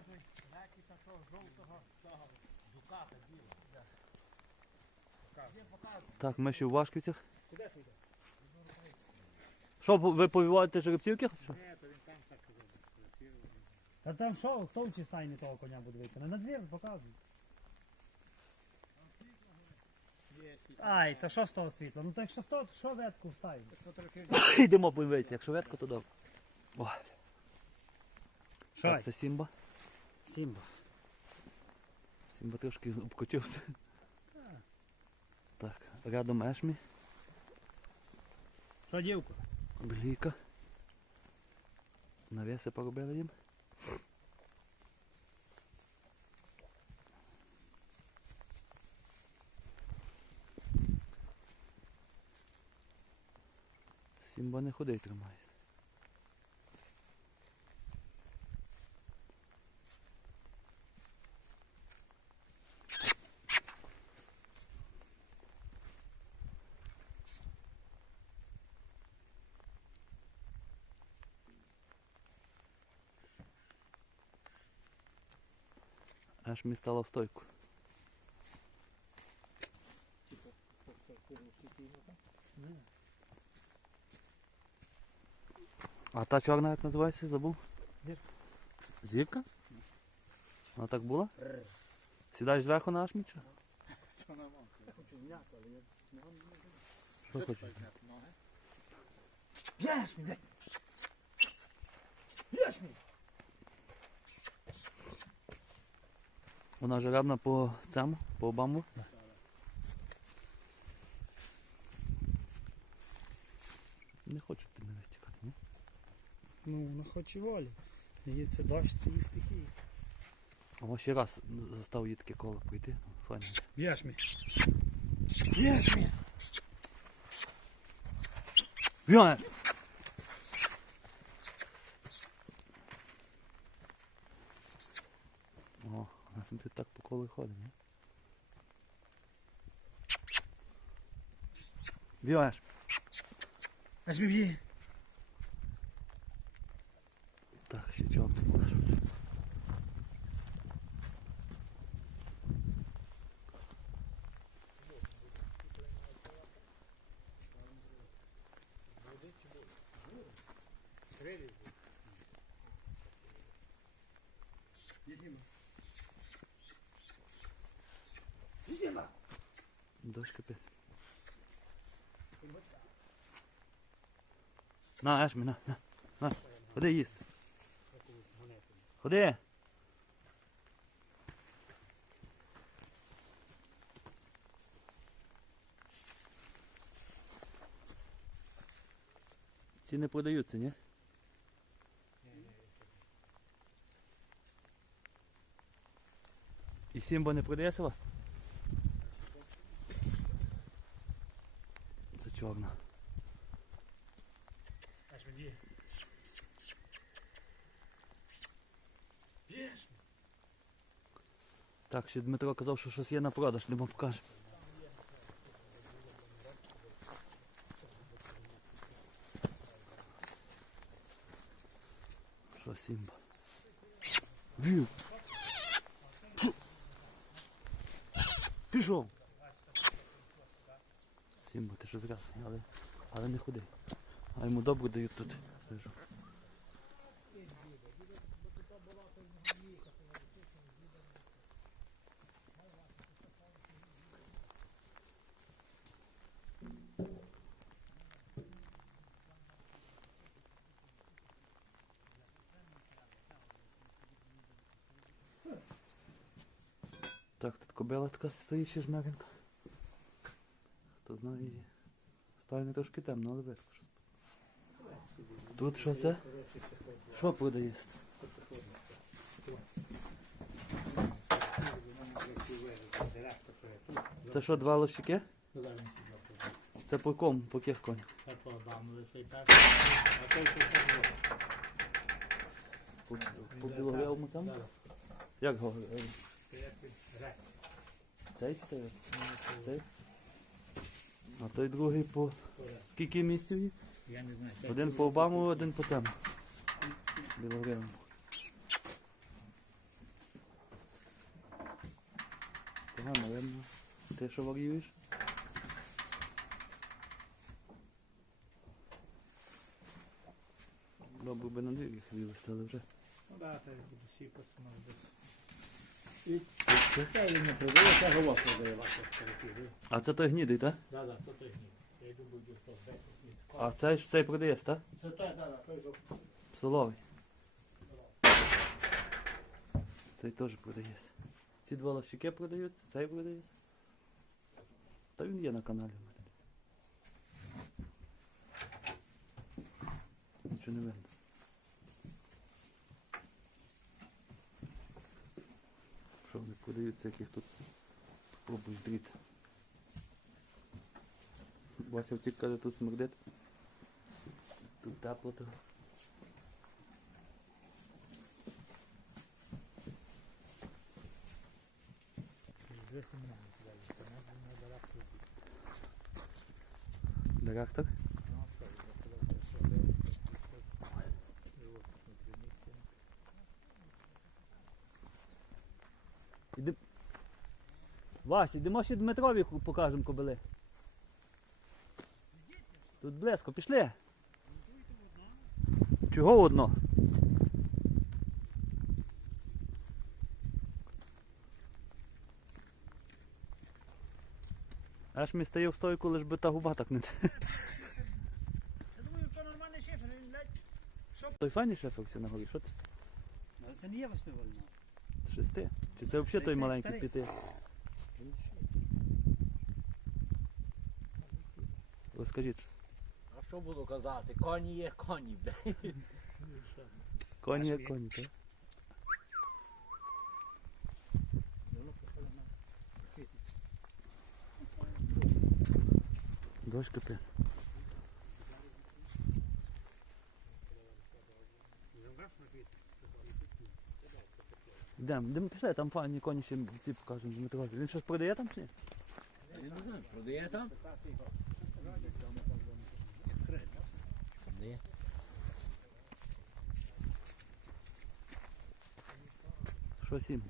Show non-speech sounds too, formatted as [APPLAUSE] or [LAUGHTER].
показуй, реки такого жовтого цього дуката показуй. Так, ми ще у Вашківцях. Куди ти йдеш? Що, ви повіваєте жеребцівки? Що? Ні, то він там так зробив. Та там що, хто в чисайні того коня буде вийти? На двір показуй. Ай, та що з того світла? Ну так що хто, що ветку? Сфотографіруй. [COUGHS] Йдемо повівати, якщо ветко, то добре. О, Що? так, це Сімба. Сімба. Сімба трошки обкотився. Так, рядом Ешмі, Що, дівко? Бельгійка. Навіси поробили їм. Сімба не ходить тримається. Аж мені стало в стойку. А та чорна як називається, забув? Зірка. Зірка? Вона так була? Сідаєш зверху на ашмі чи? Що нормально? Хочу зняти, але я не можу. Що хочеш? Ноги. Блядь! Б'єш мій! Вона жеребна по цьому, по обаму? Не хочуть ти не вистікати, ні? Ну, на хоче волі. Її це дощ, це її стихії. А ось ще раз застав її таке коло пройти. Файно. Б'єш мій. Б'єш мій! Йоне! У так по колу ходить, не? Б'єш! Аж б'є. Так, ще чого ти можеш. Капець. На, Ешмі, на, на, на. Ходи їсти. Ходи. Ці не продаються, ні? І Сімба не продає? Це чорна. Аж б'є. Б'єш мій. Так, ще Дмитро казав, що щось є на продаж, не покаже. Що Сімба? Вів. Пішов. Сімба, ти що зря, але, але не ходи. А йому добре дають тут. Так, тут кобила така стоїть ще жмеренька. Хто знає її. Стане трошки темно, але видно. що. Тут що це? Що продається? Це що, два лощики? Це по кому? По яких конях? Це по даму лише так. По, по білогревому цьому? Як цей чи той? Цей? А той другий по скільки місців є? Я не знаю. Один по Обаму, один по цьому. Білогривому. Погано видно. Ти що варюєш? Добре би на двір їх вілиш, але вже. Ну так, так, всі постанови. Це? Це не продає, це голос продає ваші старики. А це той гнідий, так? Да, да, то той гнів. Я йду буду. А цей ж цей продаєш, так? Це той, да, да, той жовтий. Соловий. Цей теж продається. Ці два лощики продаються, цей продається. Та він є на каналі у мене. Нічого не видно. Що вони продаються, яких тут пробуй дріт. Вася втік каже, тут смердить. Тут тепло того. Звісно, не можна туди Іди... Вась, ідемо ще Дмитрові покажемо кобили. Тут близько, пішли. Чого одно? Аж ми стає в стойку, лиш би та губа так не. Я думаю, то нормальний шеф, він, блядь, Той файний шеф все на горі, що ти? але це не є восьмивольна. Шести? Чи це взагалі Це- той це маленький старий. п'яти? Розкажіть. А що буду казати? Коні є коні, блядь. Коні є Аж є. коні, так? Воно похоже на хитить. Дощ капець. Йдемо, йдемо пішли, там файні коні ще ці покажемо Дмитрові. Він щось продає там чи ні? Я не знаю, продає там? Продає. Щось їм.